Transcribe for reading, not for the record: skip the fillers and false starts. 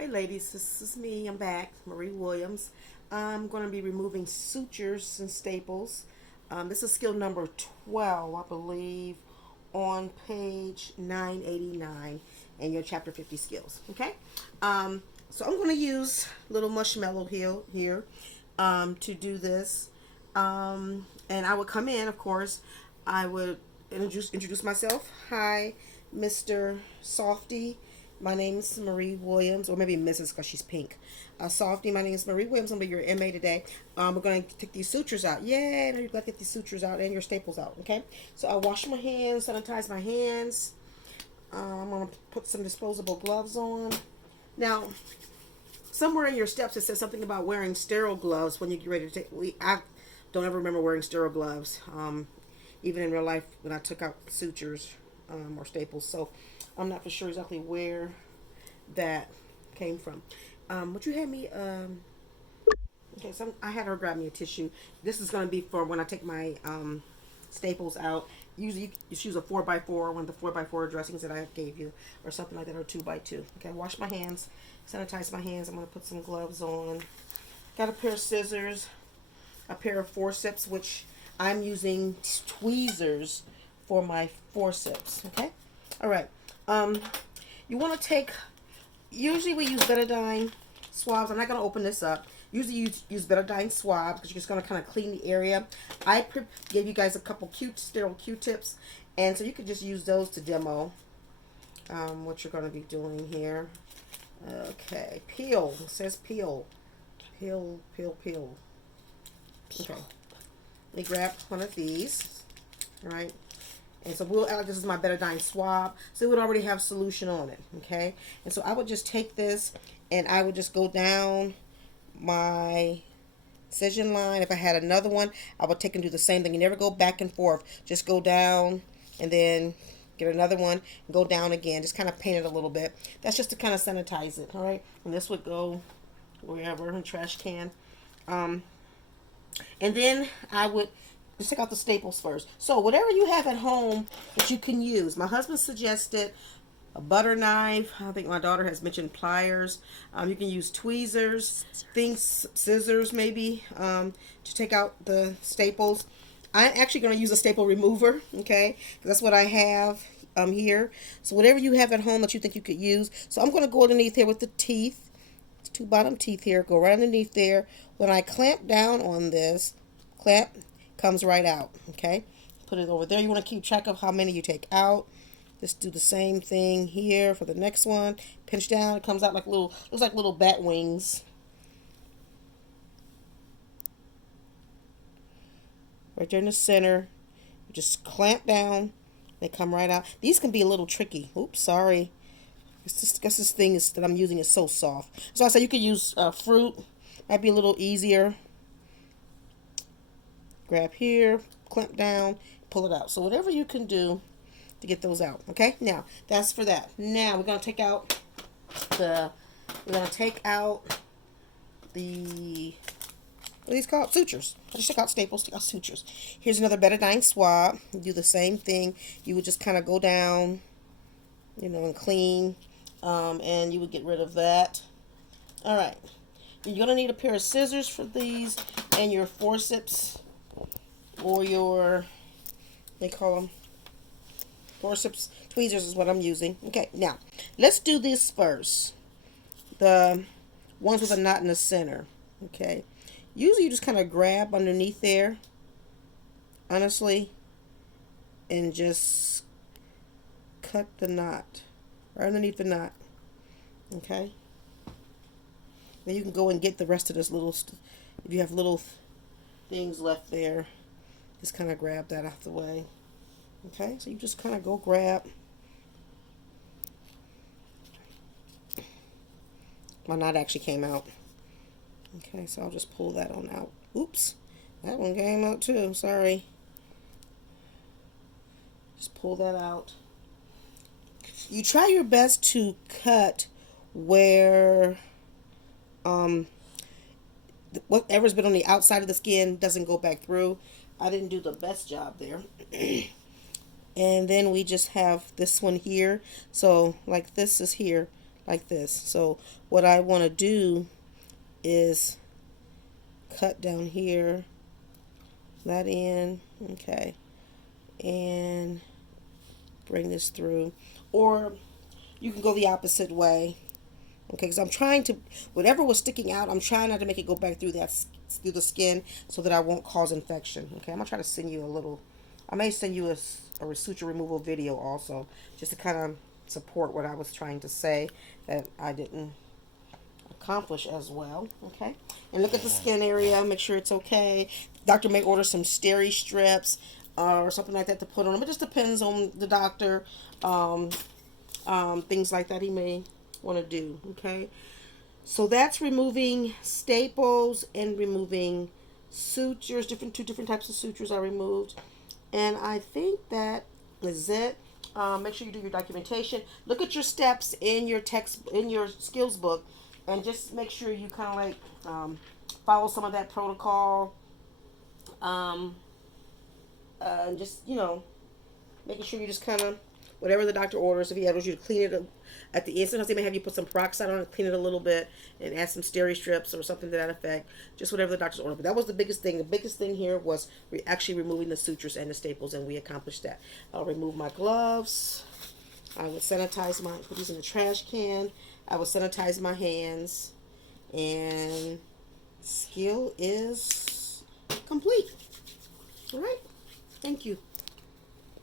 Hey ladies, this is me. I'm back, Marie Williams. I'm going to be removing sutures and staples. This is skill number 12, I believe, on page 989 in your chapter 50 skills. Okay? So I'm going to use little marshmallow here to do this. And I would come in, of course, I would introduce myself. Hi, Mr. Softy. My name is Marie Williams, or maybe Mrs. because she's pink. Softy, my name is Marie Williams. I'm going to be your MA today. We're going to take these sutures out. Yay! Now you've got to get these sutures out and your staples out, okay? So I wash my hands, sanitize my hands. I'm going to put some disposable gloves on. Now, somewhere in your steps it says something about wearing sterile gloves when you get ready to take. I don't ever remember wearing sterile gloves, even in real life when I took out sutures or staples. So I'm not for sure exactly where that came from. Would you have me? Okay, so I had her grab me a tissue. This is going to be for when I take my staples out. Usually, you just use a 4x4, one of the 4x4 dressings that I gave you, or something like that, or 2x2. Okay, wash my hands, sanitize my hands. I'm going to put some gloves on. Got a pair of scissors, a pair of forceps, which I'm using tweezers for my forceps. Okay, all right. You want to take. Usually we use betadine swabs. I'm not going to open this up. Usually use betadine swabs because you're just going to kind of clean the area. I gave you guys a couple sterile Q-tips, and so you could just use those to demo what you're going to be doing here. Okay, peel. It says peel. Peel, peel, peel. Okay. Let me grab one of these. All right. And so this is my betadine swab. So it would already have solution on it. Okay. And so I would just take this and I would just go down my incision line. If I had another one, I would take and do the same thing. You never go back and forth. Just go down and then get another one and go down again. Just kind of paint it a little bit. That's just to kind of sanitize it. All right. And this would go wherever in the trash can. And then I would just take out the staples first. So whatever you have at home that you can use. My husband suggested a butter knife. I think my daughter has mentioned pliers. You can use tweezers, scissors maybe, to take out the staples. I'm actually going to use a staple remover, okay? Because that's what I have here. So whatever you have at home that you think you could use. So I'm going to go underneath here with the teeth. Two bottom teeth here. Go right underneath there. When I clamp down on this, clamp comes right out, okay? Put it over there. You want to keep track of how many you take out. Just do the same thing here for the next one. Pinch down. It comes out like looks like little bat wings. Right there in the center. You just clamp down. They come right out. These can be a little tricky. Oops, sorry. Guess this thing that I'm using is so soft. So I said you could use fruit. Might be a little easier. Grab here, clamp down, pull it out. So whatever you can do to get those out. Okay, now that's for that. Now we're gonna take out the what are these called? Sutures. I just took out staples, took out sutures. Here's another betadine swab. You do the same thing. You would just kind of go down, and clean, and you would get rid of that. All right. You're gonna need a pair of scissors for these and your forceps. Or they call them forceps, tweezers is what I'm using. Okay, now let's do this first. The ones with a knot in the center. Okay, usually you just kind of grab underneath there, honestly, and just cut the knot right underneath the knot. Okay, then you can go and get the rest of this if you have little things left there. Just kind of grab that out the way. Okay, so you just kind of go grab. My knot actually came out. Okay, so I'll just pull that on out. Oops, that one came out too. Sorry. Just pull that out. You try your best to cut where whatever's been on the outside of the skin doesn't go back through. I didn't do the best job there. And then we just have this one here. So like this is here. like this. So what I want to do is cut down here, that in, okay, and bring this through. Or you can go the opposite way, okay, because I'm trying to, whatever was sticking out, I'm trying not to make it go back through through the skin so that I won't cause infection. Okay, I'm gonna try to send you a little, I may send you a suture removal video also, just to kind of support what I was trying to say that I didn't accomplish as well. Okay, and look at the skin area, make sure it's okay. Doctor may order some steri strips or something like that to put on them. It just depends on the doctor. Things like that he may want to do. Okay, so that's removing staples and removing sutures. Two different types of sutures I removed, and I think that is it. Make sure you do your documentation. Look at your steps in your text, in your skills book, and just make sure you kind of like follow some of that protocol. Um, and just, making sure you just kind of, whatever the doctor orders, if he orders you to clean it at the end, sometimes they may have you put some peroxide on it, clean it a little bit, and add some steri strips or something to that effect. Just whatever the doctor's order. But that was the biggest thing. The biggest thing here was actually removing the sutures and the staples, and we accomplished that. I'll remove my gloves. I would sanitize put these in the trash can. I would sanitize my hands, and skill is complete. All right. Thank you.